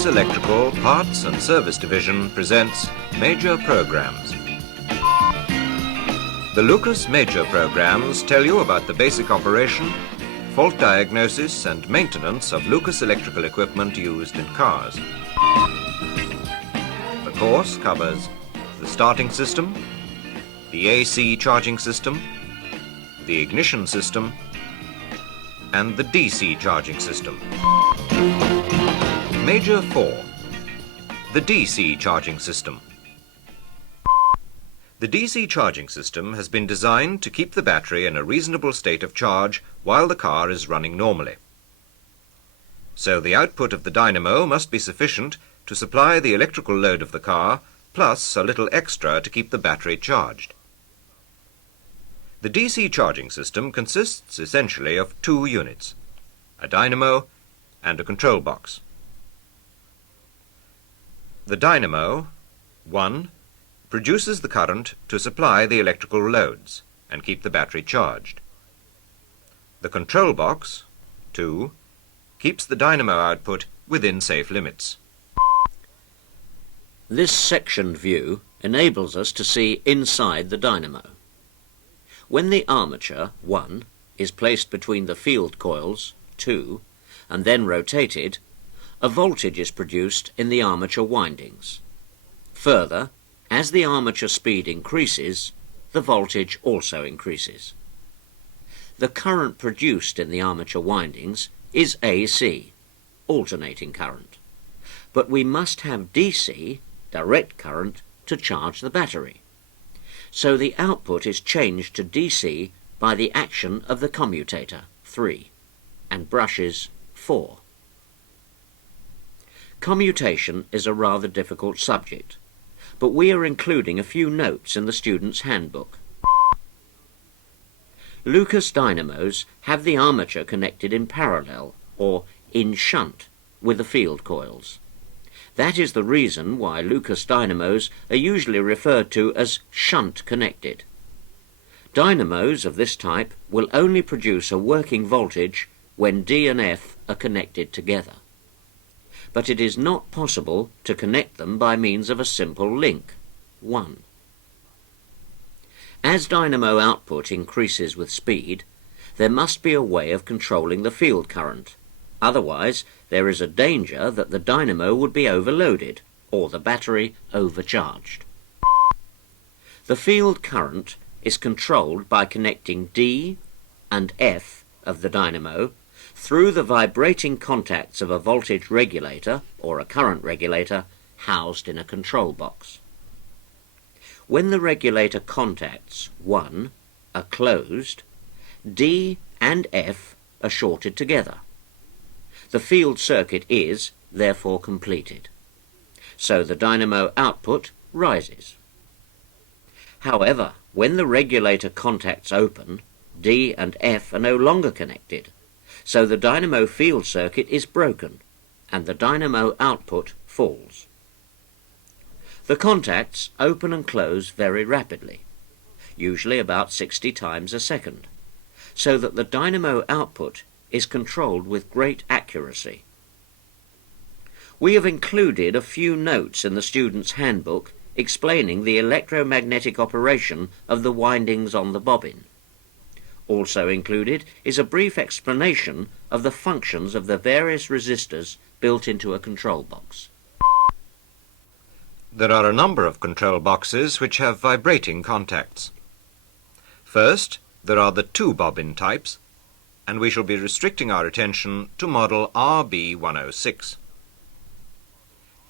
Lucas Electrical Parts and Service Division presents Major Programs. The Lucas Major Programs tell you about the basic operation, fault diagnosis and maintenance of Lucas electrical equipment used in cars. The course covers the starting system, the AC charging system, the ignition system, and the DC charging system. Major 4, the DC charging system. The DC charging system has been designed to keep the battery in a reasonable state of charge while the car is running normally. So the output of the dynamo must be sufficient to supply the electrical load of the car, plus a little extra to keep the battery charged. The DC charging system consists essentially of two units, a dynamo and a control box. The dynamo, 1, produces the current to supply the electrical loads and keep the battery charged. The control box, 2, keeps the dynamo output within safe limits. This sectioned view enables us to see inside the dynamo. When the armature, 1, is placed between the field coils, 2, and then rotated, a voltage is produced in the armature windings. Further, as the armature speed increases, the voltage also increases. The current produced in the armature windings is AC, alternating current, but we must have DC, direct current, to charge the battery. So the output is changed to DC by the action of the commutator, 3, and brushes, 4. Commutation is a rather difficult subject, but we are including a few notes in the student's handbook. Lucas dynamos have the armature connected in parallel, or in shunt, with the field coils. That is the reason why Lucas dynamos are usually referred to as shunt connected. Dynamos of this type will only produce a working voltage when D and F are connected together. But it is not possible to connect them by means of a simple link, 1. As dynamo output increases with speed, there must be a way of controlling the field current. Otherwise, there is a danger that the dynamo would be overloaded or the battery overcharged. The field current is controlled by connecting D and F of the dynamo through the vibrating contacts of a voltage regulator or a current regulator housed in a control box. When the regulator contacts, 1, are closed, D and F are shorted together. The field circuit is, therefore, completed. So the dynamo output rises. However, when the regulator contacts open, D and F are no longer connected. So the dynamo field circuit is broken and the dynamo output falls. The contacts open and close very rapidly, usually about 60 times a second, so that the dynamo output is controlled with great accuracy. We have included a few notes in the student's handbook explaining the electromagnetic operation of the windings on the bobbin. Also included is a brief explanation of the functions of the various resistors built into a control box. There are a number of control boxes which have vibrating contacts. First, there are the 2 bobbin types, and we shall be restricting our attention to model RB106.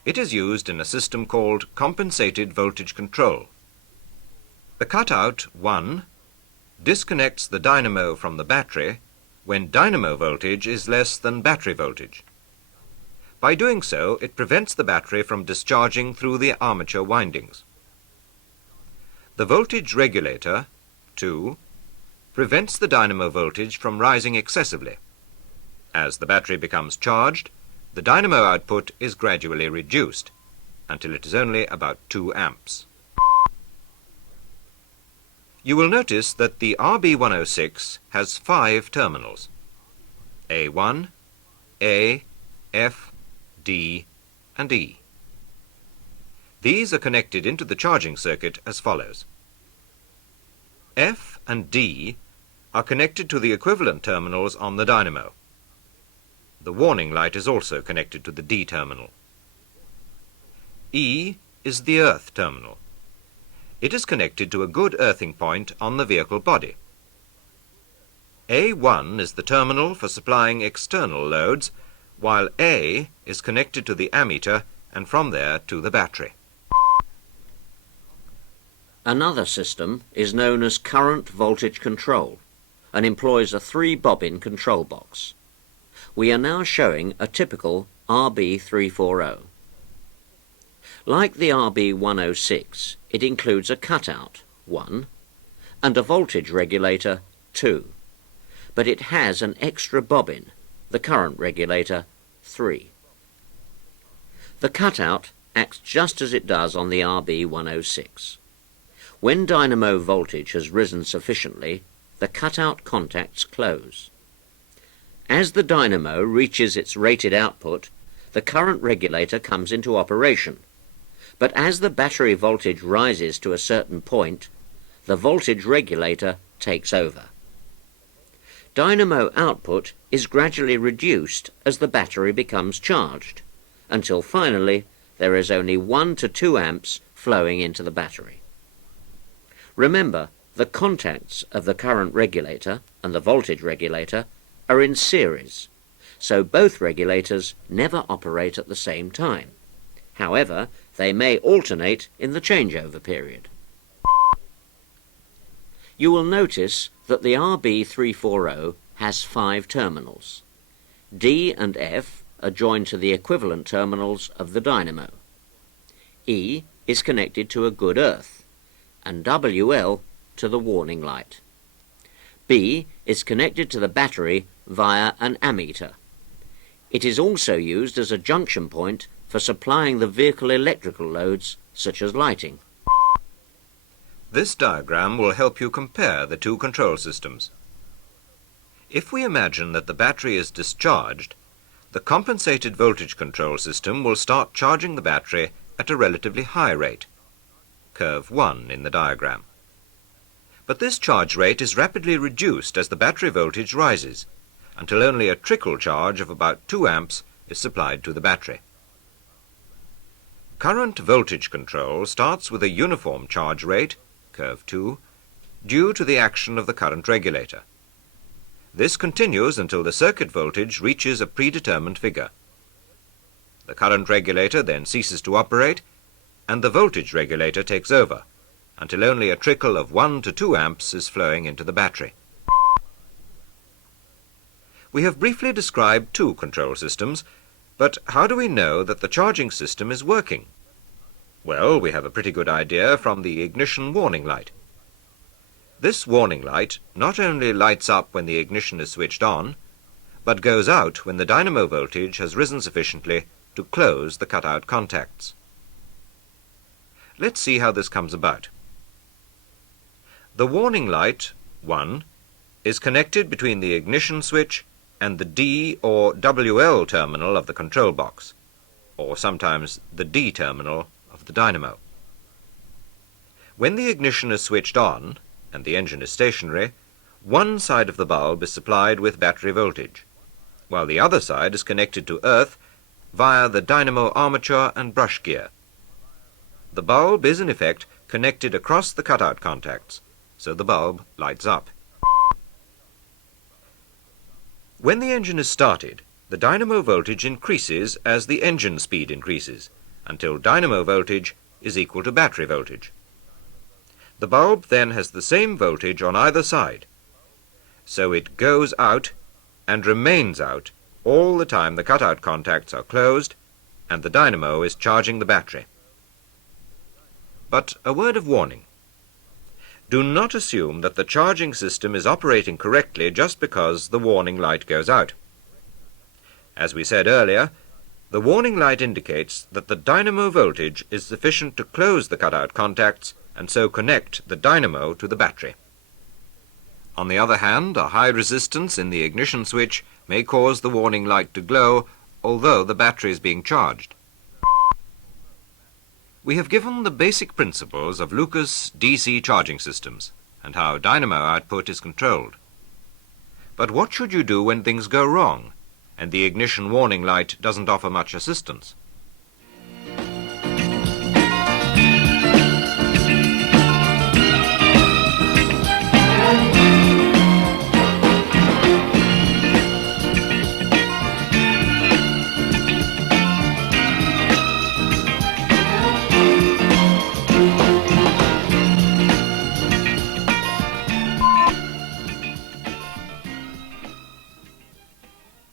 It is used in a system called Compensated Voltage Control. The Cutout 1 disconnects the dynamo from the battery when dynamo voltage is less than battery voltage. By doing so, it prevents the battery from discharging through the armature windings. The voltage regulator, 2, prevents the dynamo voltage from rising excessively. As the battery becomes charged, the dynamo output is gradually reduced until it is only about 2 amps. You will notice that the RB106 has 5 terminals: A1, A, F, D, and E. These are connected into the charging circuit as follows. F and D are connected to the equivalent terminals on the dynamo. The warning light is also connected to the D terminal. E is the earth terminal. It is connected to a good earthing point on the vehicle body. A1 is the terminal for supplying external loads, while A is connected to the ammeter and from there to the battery. Another system is known as current voltage control and employs a 3-bobbin control box. We are now showing a typical RB340. Like the RB106, it includes a cutout, 1, and a voltage regulator, 2, but it has an extra bobbin, the current regulator, 3. The cutout acts just as it does on the RB106. When dynamo voltage has risen sufficiently, the cutout contacts close. As the dynamo reaches its rated output, the current regulator comes into operation. But as the battery voltage rises to a certain point, the voltage regulator takes over. Dynamo output is gradually reduced as the battery becomes charged, until finally there is only 1 to 2 amps flowing into the battery. Remember, the contacts of the current regulator and the voltage regulator are in series, so both regulators never operate at the same time. However, they may alternate in the changeover period. You will notice that the RB340 has 5 terminals. D and F are joined to the equivalent terminals of the dynamo. E is connected to a good earth, and WL to the warning light. B is connected to the battery via an ammeter. It is also used as a junction point for supplying the vehicle electrical loads, such as lighting. This diagram will help you compare the two control systems. If we imagine that the battery is discharged, the compensated voltage control system will start charging the battery at a relatively high rate, curve 1 in the diagram. But this charge rate is rapidly reduced as the battery voltage rises, until only a trickle charge of about 2 amps is supplied to the battery. Current voltage control starts with a uniform charge rate, curve 2, due to the action of the current regulator. This continues until the circuit voltage reaches a predetermined figure. The current regulator then ceases to operate, and the voltage regulator takes over, until only a trickle of 1 to 2 amps is flowing into the battery. We have briefly described two control systems, but how do we know that the charging system is working? Well, we have a pretty good idea from the ignition warning light. This warning light not only lights up when the ignition is switched on, but goes out when the dynamo voltage has risen sufficiently to close the cutout contacts. Let's see how this comes about. The warning light, 1, is connected between the ignition switch and the D or WL terminal of the control box, or sometimes the D terminal of the dynamo. When the ignition is switched on, and the engine is stationary, one side of the bulb is supplied with battery voltage, while the other side is connected to earth via the dynamo armature and brush gear. The bulb is in effect connected across the cutout contacts, so the bulb lights up. When the engine is started, the dynamo voltage increases as the engine speed increases, until dynamo voltage is equal to battery voltage. The bulb then has the same voltage on either side, so it goes out and remains out all the time the cutout contacts are closed and the dynamo is charging the battery. But a word of warning. Do not assume that the charging system is operating correctly just because the warning light goes out. As we said earlier, the warning light indicates that the dynamo voltage is sufficient to close the cutout contacts and so connect the dynamo to the battery. On the other hand, a high resistance in the ignition switch may cause the warning light to glow, although the battery is being charged. We have given the basic principles of Lucas DC charging systems and how dynamo output is controlled. But what should you do when things go wrong and the ignition warning light doesn't offer much assistance?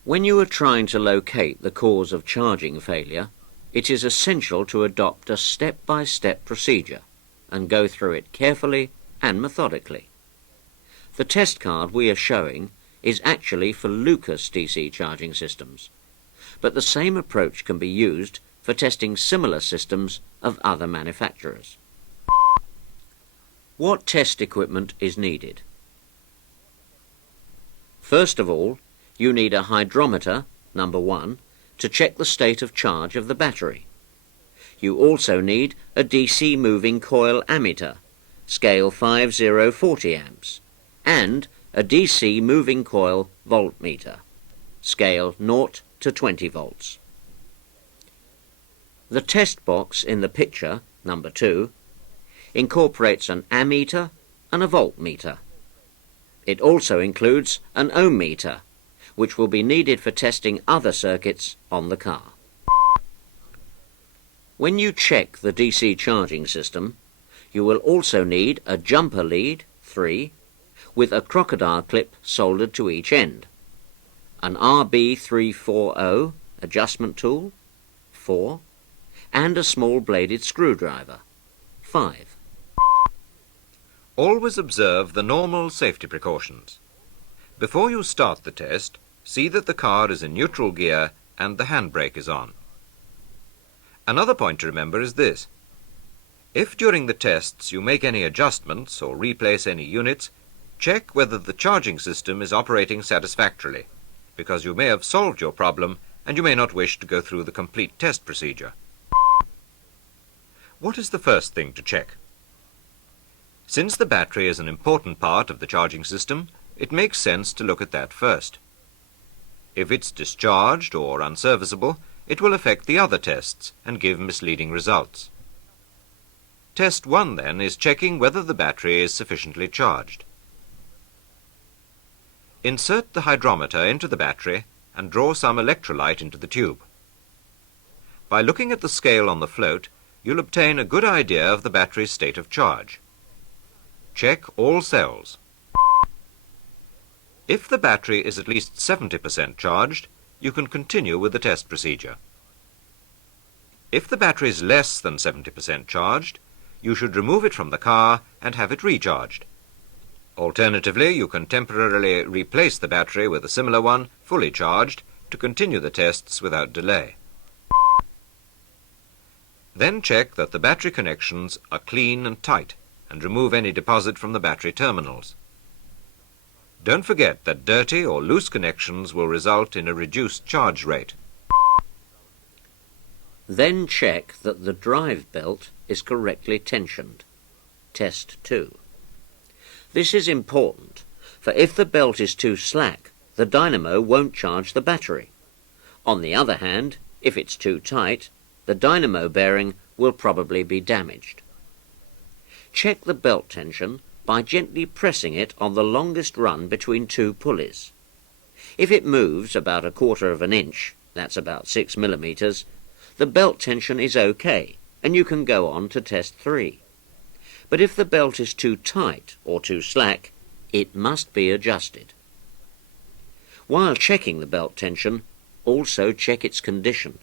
When you are trying to locate the cause of charging failure, it is essential to adopt a step-by-step procedure and go through it carefully and methodically. The test card we are showing is actually for Lucas DC charging systems, but the same approach can be used for testing similar systems of other manufacturers. What test equipment is needed? First of all, you need a hydrometer, number 1, to check the state of charge of the battery. You also need a DC moving coil ammeter, scale 5040 amps, and a DC moving coil voltmeter, scale 0 to 20 volts. The test box in the picture, number 2, incorporates an ammeter and a voltmeter. It also includes an ohm meter, which will be needed for testing other circuits on the car. When you check the DC charging system, you will also need a jumper lead, 3, with a crocodile clip soldered to each end, an RB340 adjustment tool, 4, and a small bladed screwdriver, 5. Always observe the normal safety precautions. Before you start the test, see that the car is in neutral gear and the handbrake is on. Another point to remember is this. If during the tests you make any adjustments or replace any units, check whether the charging system is operating satisfactorily, because you may have solved your problem and you may not wish to go through the complete test procedure. What is the first thing to check? Since the battery is an important part of the charging system, it makes sense to look at that first. If it's discharged or unserviceable, it will affect the other tests and give misleading results. Test 1, then, is checking whether the battery is sufficiently charged. Insert the hydrometer into the battery and draw some electrolyte into the tube. By looking at the scale on the float, you'll obtain a good idea of the battery's state of charge. Check all cells. If the battery is at least 70% charged, you can continue with the test procedure. If the battery is less than 70% charged, you should remove it from the car and have it recharged. Alternatively, you can temporarily replace the battery with a similar one, fully charged, to continue the tests without delay. Then check that the battery connections are clean and tight, and remove any deposit from the battery terminals. Don't forget that dirty or loose connections will result in a reduced charge rate. Then check that the drive belt is correctly tensioned. Test 2. This is important, for if the belt is too slack, the dynamo won't charge the battery. On the other hand, if it's too tight, the dynamo bearing will probably be damaged. Check the belt tension by gently pressing it on the longest run between 2 pulleys. If it moves about 1/4 of an inch, that's about 6 millimeters, the belt tension is okay, and you can go on to test 3. But if the belt is too tight or too slack, it must be adjusted. While checking the belt tension, also check its condition.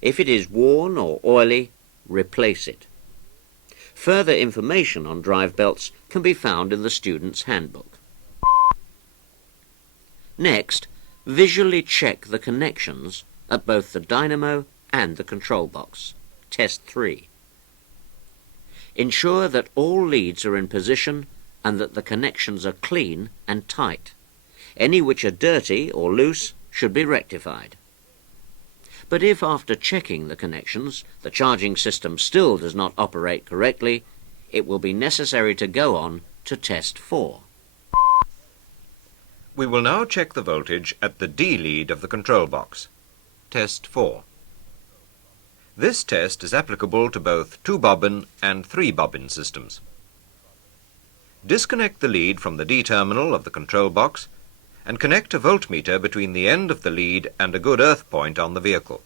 If it is worn or oily, replace it. Further information on drive belts can be found in the student's handbook. Next, visually check the connections at both the dynamo and the control box. Test 3. Ensure that all leads are in position and that the connections are clean and tight. Any which are dirty or loose should be rectified. But if after checking the connections the charging system still does not operate correctly, it will be necessary to go on to test 4. We will now check the voltage at the D lead of the control box. Test 4. This test is applicable to both 2-bobbin and 3-bobbin systems. Disconnect the lead from the D terminal of the control box and connect a voltmeter between the end of the lead and a good earth point on the vehicle.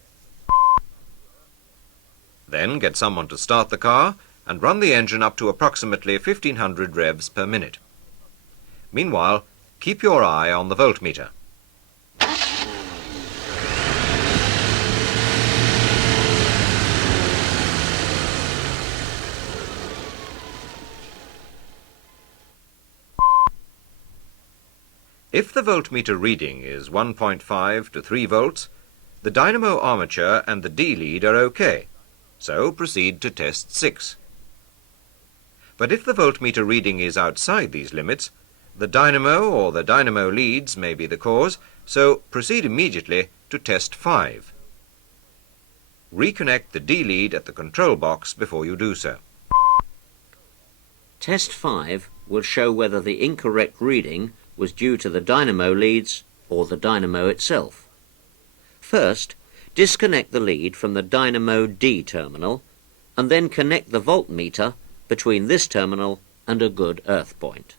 Then get someone to start the car and run the engine up to approximately 1500 revs per minute. Meanwhile, keep your eye on the voltmeter. If the voltmeter reading is 1.5 to 3 volts, the dynamo armature and the D lead are OK, so proceed to test 6. But if the voltmeter reading is outside these limits, the dynamo or the dynamo leads may be the cause, so proceed immediately to test 5. Reconnect the D lead at the control box before you do so. Test 5 will show whether the incorrect reading was due to the dynamo leads or the dynamo itself. First, disconnect the lead from the dynamo D terminal and then connect the voltmeter between this terminal and a good earth point.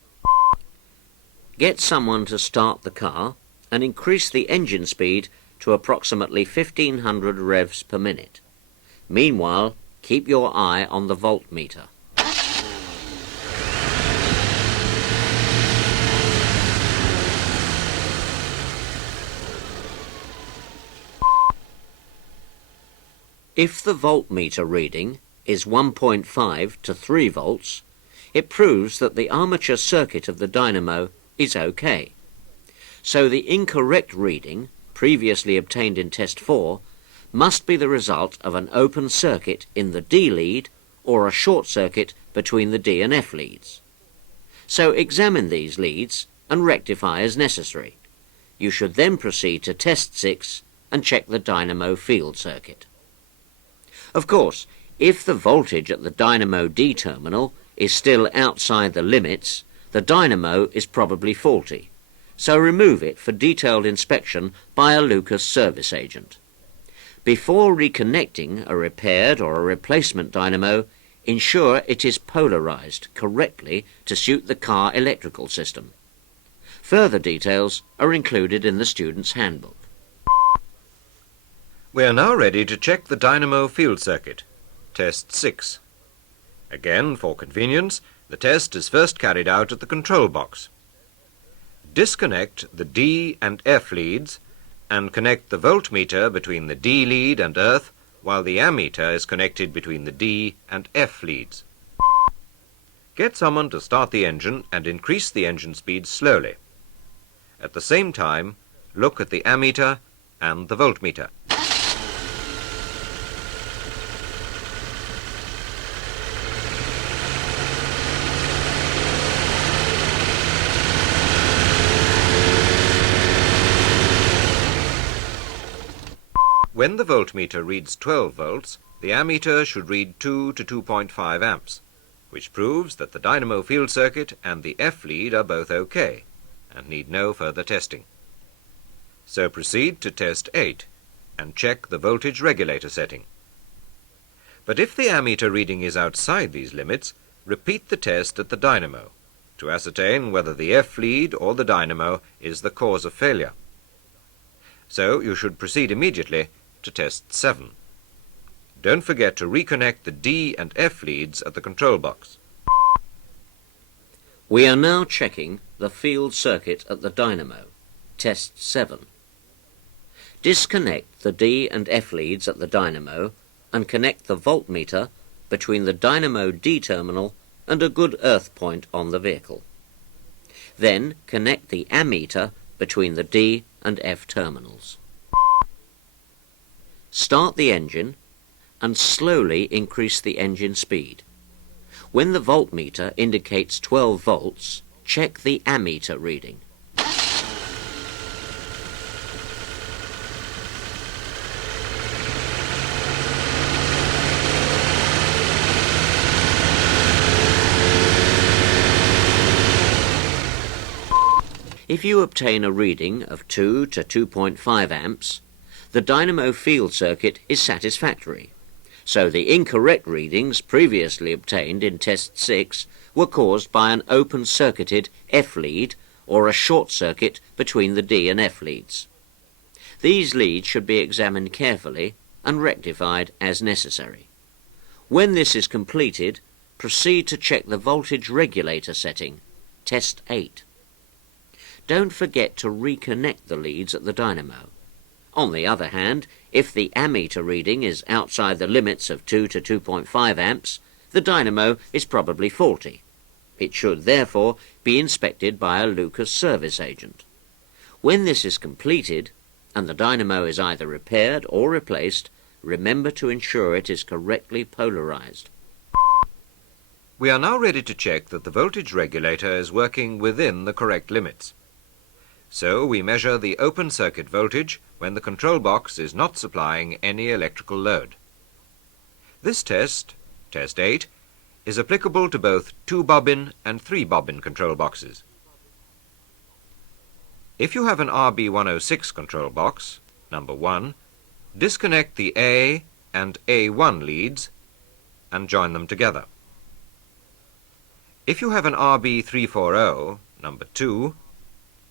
Get someone to start the car and increase the engine speed to approximately 1500 revs per minute. Meanwhile, keep your eye on the voltmeter. If the voltmeter reading is 1.5 to 3 volts, it proves that the armature circuit of the dynamo is OK. So the incorrect reading, previously obtained in test 4, must be the result of an open circuit in the D lead or a short circuit between the D and F leads. So examine these leads and rectify as necessary. You should then proceed to test 6 and check the dynamo field circuit. Of course, if the voltage at the dynamo D terminal is still outside the limits, the dynamo is probably faulty, so remove it for detailed inspection by a Lucas service agent. Before reconnecting a repaired or a replacement dynamo, ensure it is polarized correctly to suit the car electrical system. Further details are included in the student's handbook. We are now ready to check the dynamo field circuit. Test 6. Again, for convenience, the test is first carried out at the control box. Disconnect the D and F leads and connect the voltmeter between the D lead and earth while the ammeter is connected between the D and F leads. Get someone to start the engine and increase the engine speed slowly. At the same time, look at the ammeter and the voltmeter. When the voltmeter reads 12 volts, the ammeter should read 2 to 2.5 amps, which proves that the dynamo field circuit and the F lead are both OK and need no further testing. So proceed to test 8 and check the voltage regulator setting. But if the ammeter reading is outside these limits, repeat the test at the dynamo to ascertain whether the F lead or the dynamo is the cause of failure. So you should proceed immediately to test 7. Don't forget to reconnect the D and F leads at the control box. We are now checking the field circuit at the dynamo. Test 7. Disconnect the D and F leads at the dynamo and connect the voltmeter between the dynamo D terminal and a good earth point on the vehicle. Then connect the ammeter between the D and F terminals. Start the engine and slowly increase the engine speed. When the voltmeter indicates 12 volts, check the ammeter reading. If you obtain a reading of 2 to 2.5 amps, the dynamo field circuit is satisfactory, so the incorrect readings previously obtained in test 6 were caused by an open-circuited F lead or a short circuit between the D and F leads. These leads should be examined carefully and rectified as necessary. When this is completed, proceed to check the voltage regulator setting, test 8. Don't forget to reconnect the leads at the dynamo. On the other hand, if the ammeter reading is outside the limits of 2 to 2.5 amps, the dynamo is probably faulty. It should therefore be inspected by a Lucas service agent. When this is completed, and the dynamo is either repaired or replaced, remember to ensure it is correctly polarized. We are now ready to check that the voltage regulator is working within the correct limits. So we measure the open circuit voltage when the control box is not supplying any electrical load. This test, test 8, is applicable to both 2-bobbin and 3-bobbin control boxes. If you have an RB106 control box, number 1, disconnect the A and A1 leads and join them together. If you have an RB340, number 2,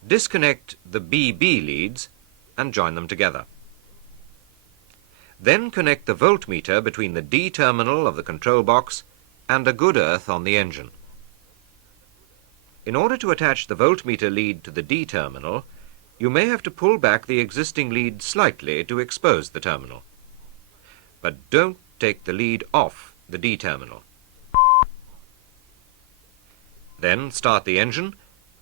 disconnect the BB leads and join them together. Then connect the voltmeter between the D terminal of the control box and a good earth on the engine. In order to attach the voltmeter lead to the D terminal, you may have to pull back the existing lead slightly to expose the terminal. But don't take the lead off the D terminal. Then start the engine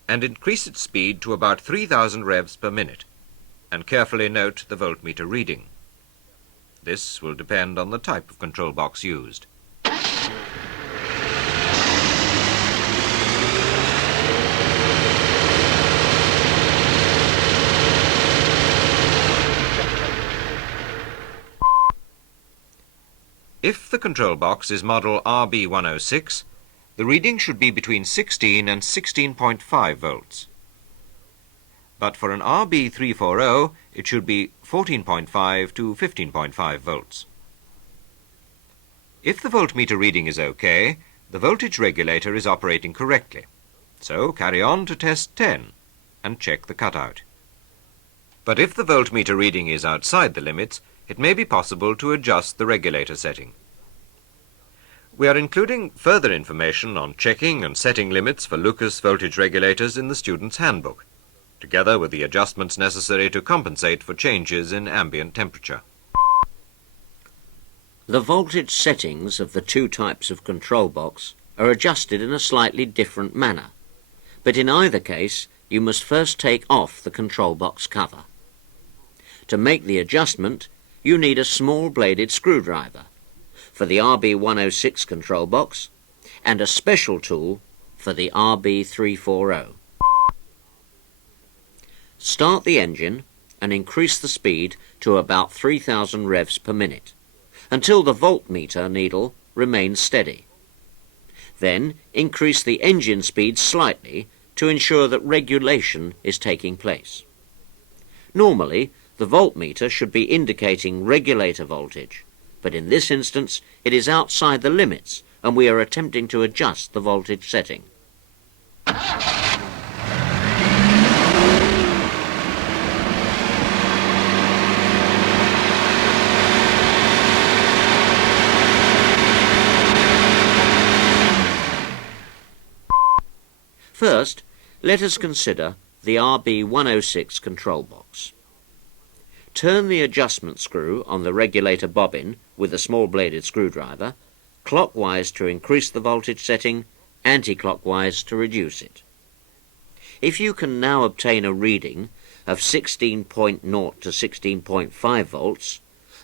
and increase its speed to about 3,000 revs per minute, and carefully note the voltmeter reading. This will depend on the type of control box used. If the control box is model RB106, the reading should be between 16 and 16.5 volts. But for an RB340, it should be 14.5 to 15.5 volts. If the voltmeter reading is okay, the voltage regulator is operating correctly. So carry on to test 10 and check the cutout. But if the voltmeter reading is outside the limits, it may be possible to adjust the regulator setting. We are including further information on checking and setting limits for Lucas voltage regulators in the student's handbook, together with the adjustments necessary to compensate for changes in ambient temperature. The voltage settings of the two types of control box are adjusted in a slightly different manner, but in either case you must first take off the control box cover. To make the adjustment, you need a small bladed screwdriver for the RB106 control box and a special tool for the RB340. Start the engine and increase the speed to about 3,000 revs per minute until the voltmeter needle remains steady. Then increase the engine speed slightly to ensure that regulation is taking place. Normally, the voltmeter should be indicating regulator voltage, but in this instance it is outside the limits and we are attempting to adjust the voltage setting. First, let us consider the RB106 control box. Turn the adjustment screw on the regulator bobbin with a small bladed screwdriver, clockwise to increase the voltage setting, anti-clockwise to reduce it. If you can now obtain a reading of 16.0 to 16.5 volts,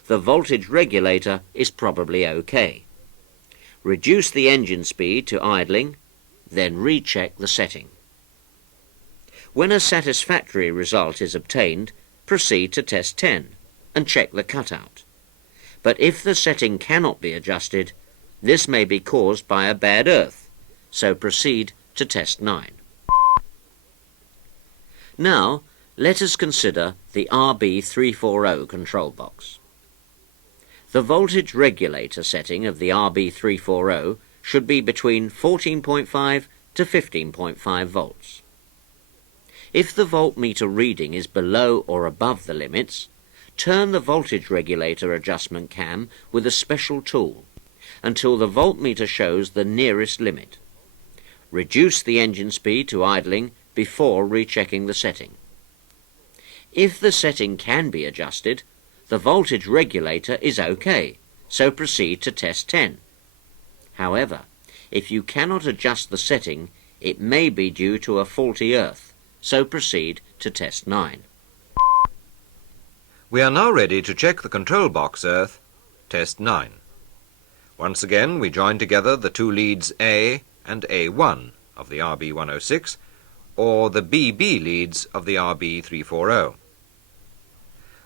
the voltage regulator is probably okay. Reduce the engine speed to idling, then recheck the setting. When a satisfactory result is obtained, proceed to test 10 and check the cutout. But if the setting cannot be adjusted, this may be caused by a bad earth, so proceed to test 9. Now, let us consider the RB340 control box. The voltage regulator setting of the RB340 should be between 14.5 to 15.5 volts. If the voltmeter reading is below or above the limits, turn the voltage regulator adjustment cam with a special tool until the voltmeter shows the nearest limit. Reduce the engine speed to idling before rechecking the setting. If the setting can be adjusted, the voltage regulator is OK, so proceed to test 10. However, if you cannot adjust the setting, it may be due to a faulty earth, so proceed to test 9. We are now ready to check the control box earth, test 9. Once again, we join together the two leads A and A1 of the RB106, or the BB leads of the RB340.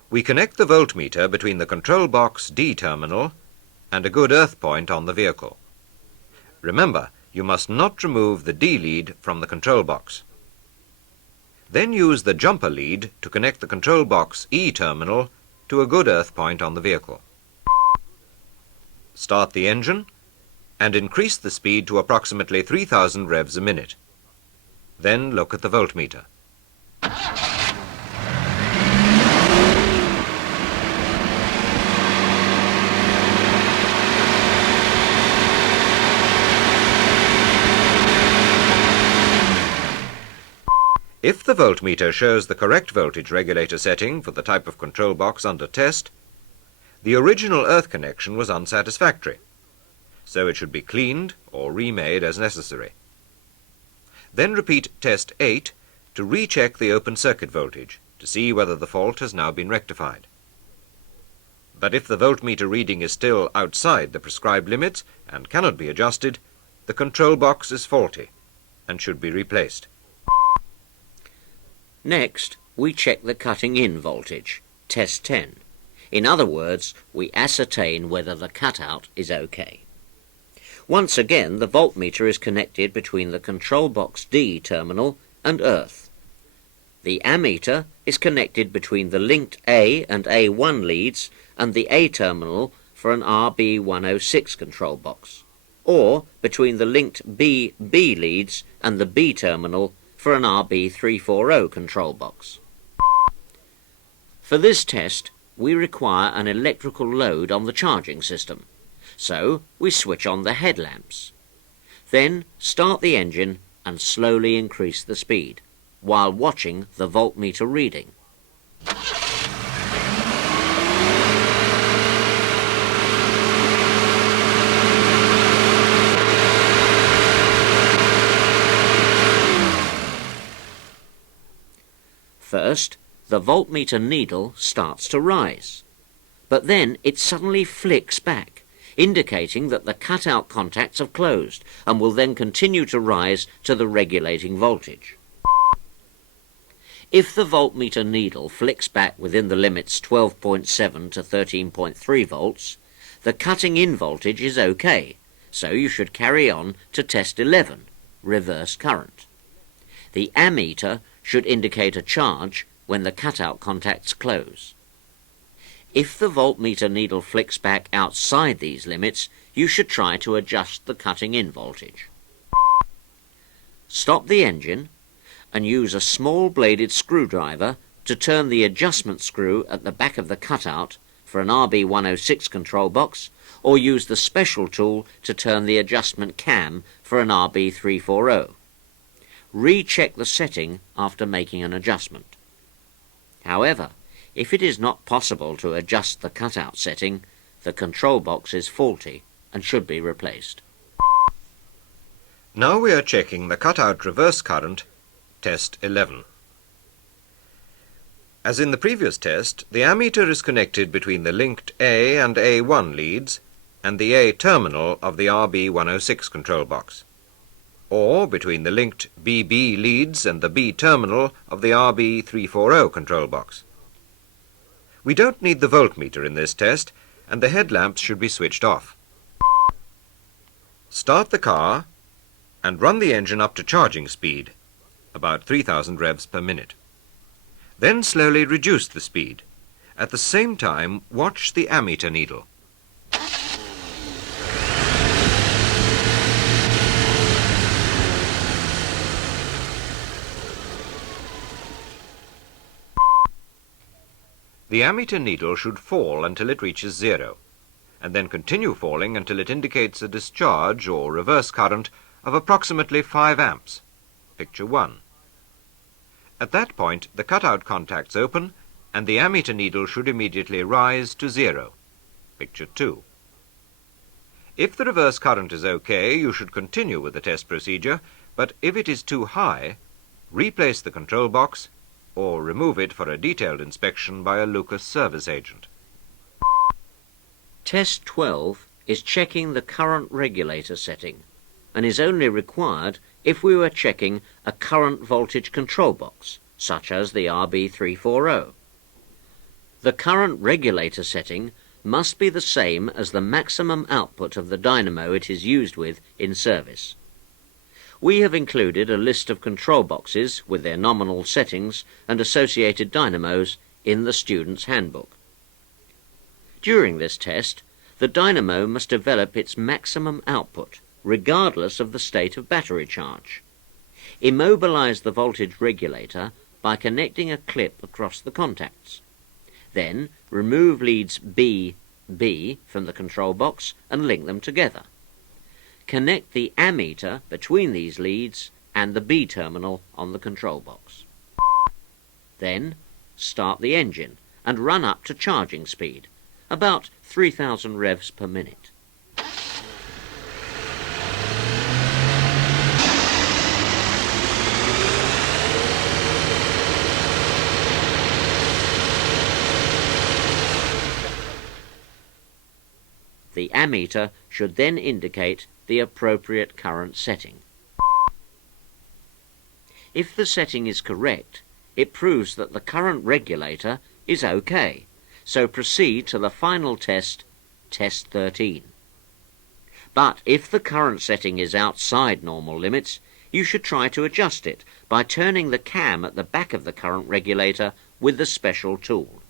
We connect the voltmeter between the control box D terminal and a good earth point on the vehicle. Remember, you must not remove the D lead from the control box. Then use the jumper lead to connect the control box E terminal to a good earth point on the vehicle. Start the engine and increase the speed to approximately 3000 revs a minute. Then look at the voltmeter. If the voltmeter shows the correct voltage regulator setting for the type of control box under test, the original earth connection was unsatisfactory, so it should be cleaned or remade as necessary. Then repeat test 8 to recheck the open circuit voltage to see whether the fault has now been rectified. But if the voltmeter reading is still outside the prescribed limits and cannot be adjusted, the control box is faulty and should be replaced. Next, we check the cutting-in voltage, test 10. In other words, we ascertain whether the cutout is OK. Once again, the voltmeter is connected between the control box D terminal and earth. The ammeter is connected between the linked A and A1 leads and the A terminal for an RB106 control box, or between the linked BB leads and the B terminal for an RB340 control box. For this test, we require an electrical load on the charging system, so we switch on the headlamps. Then start the engine and slowly increase the speed, while watching the voltmeter reading. First, the voltmeter needle starts to rise, but then it suddenly flicks back, indicating that the cutout contacts have closed and will then continue to rise to the regulating voltage. If the voltmeter needle flicks back within the limits 12.7 to 13.3 volts, the cutting-in voltage is OK, so you should carry on to test 11, reverse current. The ammeter should indicate a charge when the cutout contacts close. If the voltmeter needle flicks back outside these limits, you should try to adjust the cutting-in voltage. Stop the engine and use a small bladed screwdriver to turn the adjustment screw at the back of the cutout for an RB106 control box, or use the special tool to turn the adjustment cam for an RB340. Recheck the setting after making an adjustment. However, if it is not possible to adjust the cutout setting, the control box is faulty and should be replaced. Now we are checking the cutout reverse current, test 11. As in the previous test, the ammeter is connected between the linked A and A1 leads and the A terminal of the RB106 control box, or between the linked BB leads and the B terminal of the RB340 control box. We don't need the voltmeter in this test, and the headlamps should be switched off. Start the car and run the engine up to charging speed, about 3000 revs per minute. Then slowly reduce the speed. At the same time, watch the ammeter needle. The ammeter needle should fall until it reaches 0, and then continue falling until it indicates a discharge or reverse current of approximately 5 amps. Picture 1. At that point, the cutout contacts open and the ammeter needle should immediately rise to 0. Picture 2. If the reverse current is OK, you should continue with the test procedure, but if it is too high, replace the control box or remove it for a detailed inspection by a Lucas service agent. Test 12 is checking the current regulator setting and is only required if we were checking a current voltage control box, such as the RB340. The current regulator setting must be the same as the maximum output of the dynamo it is used with in service. We have included a list of control boxes with their nominal settings and associated dynamos in the student's handbook. During this test, the dynamo must develop its maximum output, regardless of the state of battery charge. Immobilize the voltage regulator by connecting a clip across the contacts. Then remove leads B, B from the control box and link them together. Connect the ammeter between these leads and the B terminal on the control box. Then start the engine and run up to charging speed, about 3000 revs per minute. The ammeter should then indicate the appropriate current setting. If the setting is correct, it proves that the current regulator is OK, so proceed to the final test, test 13. But if the current setting is outside normal limits, you should try to adjust it by turning the cam at the back of the current regulator with the special tool.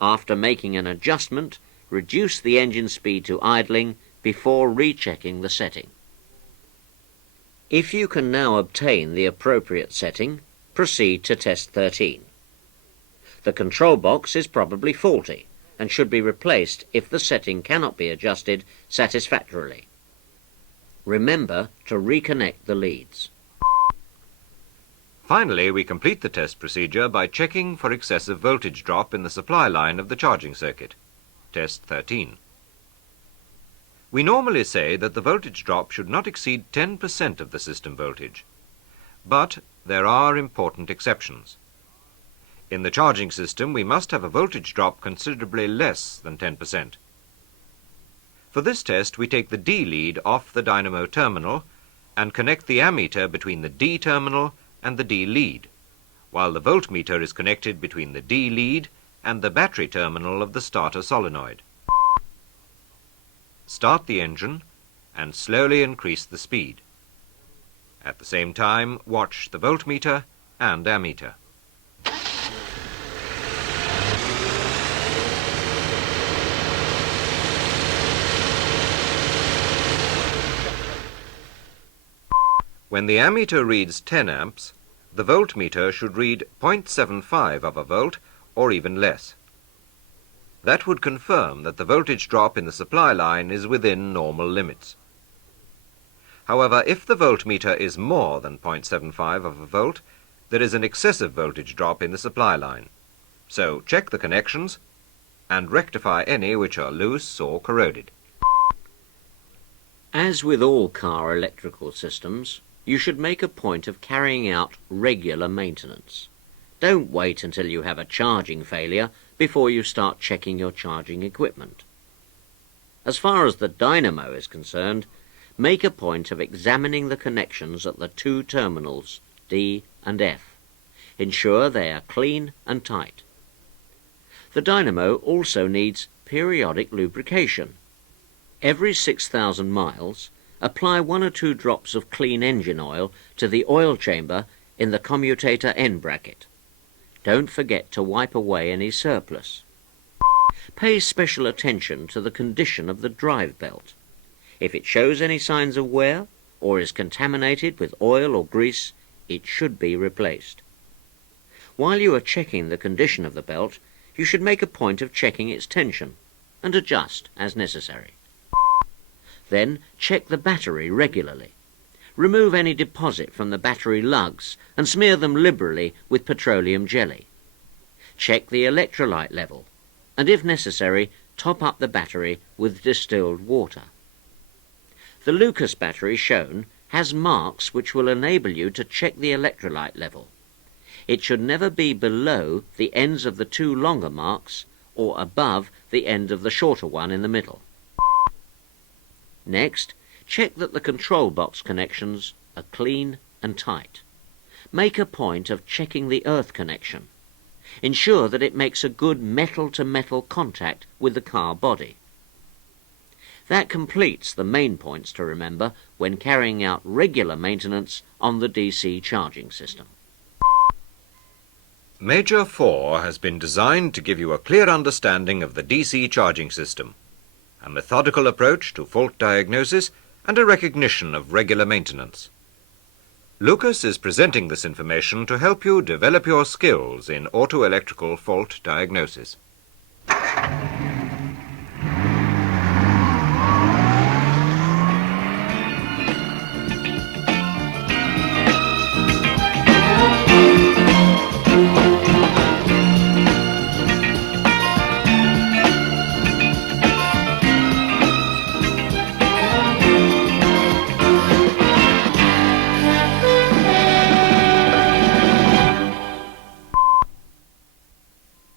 After making an adjustment, reduce the engine speed to idling before rechecking the setting. If you can now obtain the appropriate setting, proceed to test 13. The control box is probably faulty and should be replaced if the setting cannot be adjusted satisfactorily. Remember to reconnect the leads. Finally, we complete the test procedure by checking for excessive voltage drop in the supply line of the charging circuit. Test 13. We normally say that the voltage drop should not exceed 10% of the system voltage, but there are important exceptions. In the charging system, we must have a voltage drop considerably less than 10%. For this test, we take the D lead off the dynamo terminal and connect the ammeter between the D terminal and the D lead, while the voltmeter is connected between the D lead and the battery terminal of the starter solenoid. Start the engine and slowly increase the speed. At the same time, watch the voltmeter and ammeter. When the ammeter reads 10 amps, the voltmeter should read 0.75 of a volt or even less. That would confirm that the voltage drop in the supply line is within normal limits. However, if the voltmeter is more than 0.75 of a volt, there is an excessive voltage drop in the supply line. So check the connections and rectify any which are loose or corroded. As with all car electrical systems, you should make a point of carrying out regular maintenance. Don't wait until you have a charging failure before you start checking your charging equipment. As far as the dynamo is concerned, make a point of examining the connections at the two terminals, D and F. Ensure they are clean and tight. The dynamo also needs periodic lubrication. Every 6,000 miles, apply 1 or 2 drops of clean engine oil to the oil chamber in the commutator end bracket. Don't forget to wipe away any surplus. Pay special attention to the condition of the drive belt. If it shows any signs of wear or is contaminated with oil or grease, it should be replaced. While you are checking the condition of the belt, you should make a point of checking its tension and adjust as necessary. Then check the battery regularly. Remove any deposit from the battery lugs and smear them liberally with petroleum jelly. Check the electrolyte level and, if necessary, top up the battery with distilled water. The Lucas battery shown has marks which will enable you to check the electrolyte level. It should never be below the ends of the two longer marks or above the end of the shorter one in the middle. Next, check that the control box connections are clean and tight. Make a point of checking the earth connection. Ensure that it makes a good metal-to-metal contact with the car body. That completes the main points to remember when carrying out regular maintenance on the DC charging system. Major 4 has been designed to give you a clear understanding of the DC charging system, a methodical approach to fault diagnosis and a recognition of regular maintenance. Lucas is presenting this information to help you develop your skills in auto-electrical fault diagnosis.